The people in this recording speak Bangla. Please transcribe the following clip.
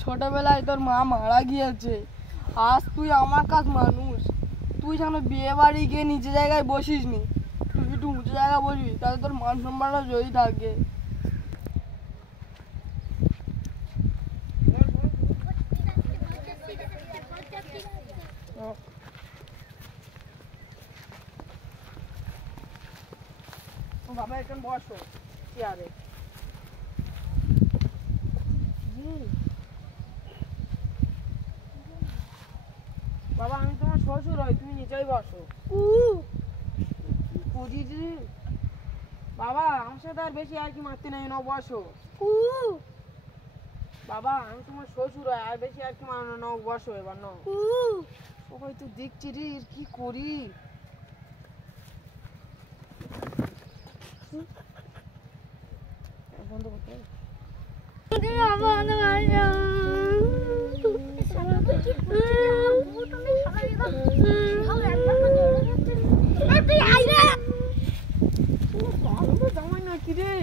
ছোটবেলায় তোর মা মারা গিয়েছে, আজ তুই আমার কাছ মানুষ, তুই যেন বিয়ে বাড়ি গিয়ে নিচে জায়গায় বসিস নি, তুই একটু উঁচু জায়গায় বসবি, তাহলে তোর মান সম্মানটা জয়ী থাকে। বাবা এখানে বসো চেয়ারে। বাবা আমি তোমার শ্বশুর হই, তুমি নিচেই বসো। দিদি বাবা আমার সাথে আর বেশি আর কি মারতে নেই, না বসো। বাবা আমি তোমার শ্বশুর হয়, আর বেশি আর কি মারো না, বসো এবার। না সবাই তো দেখছি রে, কি করি। বন্ধ করতে জামাই না কি রে।